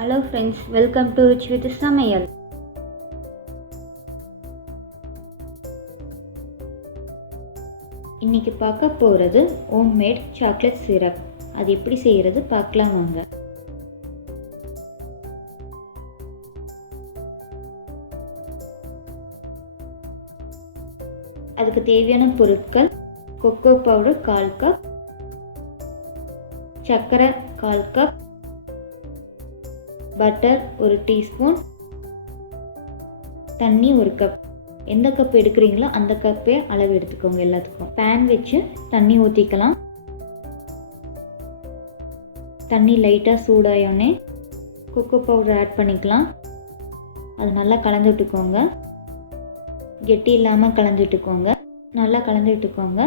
Hello friends, welcome to Ruchii with Samayal. இன்னைக்கு பார்க்க போகிறது ஹோம்மேட் சாக்லேட் சிரப். அது எப்படி செய்கிறது பார்க்கலாம் வாங்க. அதுக்கு தேவையான பொருட்கள்: கொக்கோ பவுடர் 1/4 கப், சர்க்கரை 1/4 கப், பட்டர் 1 டீஸ்பூன், தண்ணி 1 கப். எந்த கப் எடுக்கிறீங்களோ அந்த கப்பே அளவு எடுத்துக்கோங்க. எல்லாத்துக்கும் பேன் வச்சு தண்ணி ஊற்றிக்கலாம். தண்ணி லைட்டாக சூடாயோடனே கொக்கோ பவுடர் ஆட் பண்ணிக்கலாம். அது நல்லா கலந்து விட்டுக்கோங்க. கெட்டி இல்லாமல் கலந்து விட்டுக்கோங்க. நல்லா கலந்து விட்டுக்கோங்க.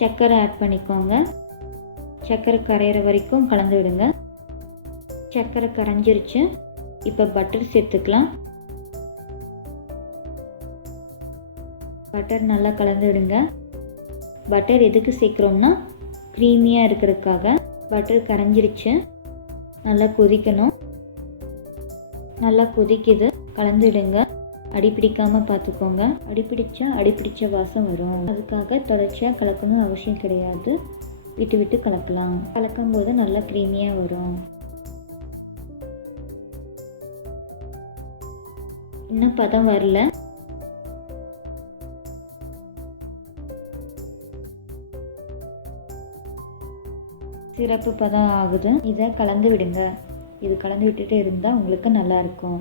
சர்க்கரை ஆட் பண்ணிக்கோங்க. சர்க்கரை கரையிற வரைக்கும் கலந்து விடுங்க. சர்க்கரை கரைஞ்சிருச்சு. இப்போ பட்டர் சேர்த்துக்கலாம். பட்டர் நல்லா கலந்து விடுங்க. பட்டர் எதுக்கு சேர்க்குறோம்னா க்ரீமியாக இருக்கிறதுக்காக. பட்டர் கரைஞ்சிருச்சு. நல்லா கொதிக்கணும். நல்லா கொதிக்குது. கலந்து விடுங்க. அடிப்பிடிக்காமல் பார்த்துக்கோங்க. அடிப்பிடிச்ச வாசம் வரும். அதுக்காக தொடர்ச்சியாக கலக்கணும் அவசியம் கிடையாது. விட்டு விட்டு கலக்கலாம். கலக்கும் போது நல்லா க்ரீமியாக வரும். இன்னும் பதம் வரல. சிரப்பு பதம் ஆகுது. இதை கலந்து விடுங்க. இது கலந்து விட்டுட்டு இருந்தால் உங்களுக்கு நல்லா இருக்கும்.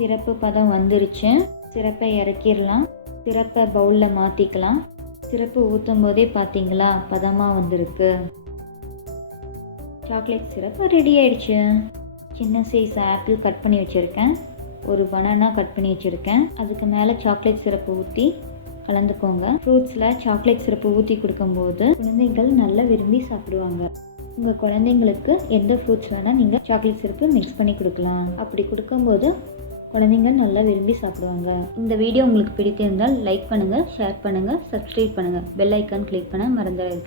சிரப்பு பதம் வந்துருச்சு. சிரப்பை இறக்கிடலாம். சிரப்பை பவுலில் மாற்றிக்கலாம். சிரப்பு ஊற்றும் போதே பார்த்தீங்களா பதமாக வந்திருக்கு. சாக்லேட் சிரப்பு ரெடி ஆயிடுச்சு. சின்ன சைஸ் ஆப்பிள் கட் பண்ணி வச்சுருக்கேன். ஒரு பனானா கட் பண்ணி வச்சுருக்கேன். அதுக்கு மேலே சாக்லேட் சிரப்பு ஊற்றி கலந்துக்கோங்க. ஃப்ரூட்ஸில் சாக்லேட் சிரப்பு ஊற்றி கொடுக்கும்போது குழந்தைகள் நல்லா விரும்பி சாப்பிடுவாங்க. உங்கள் குழந்தைங்களுக்கு எந்த ஃப்ரூட்ஸ் வேணால் நீங்கள் சாக்லேட் சிரப்பு மிக்ஸ் பண்ணி கொடுக்கலாம். அப்படி கொடுக்கும்போது குழந்தைங்க நல்லா விரும்பி சாப்பிடுவாங்க. இந்த வீடியோ உங்களுக்கு பிடித்திருந்தால் லைக் பண்ணுங்கள், ஷேர் பண்ணுங்கள், சப்ஸ்கிரைப் பண்ணுங்கள். பெல் ஐக்கான் கிளிக் பண்ண மறந்துடாதீங்க.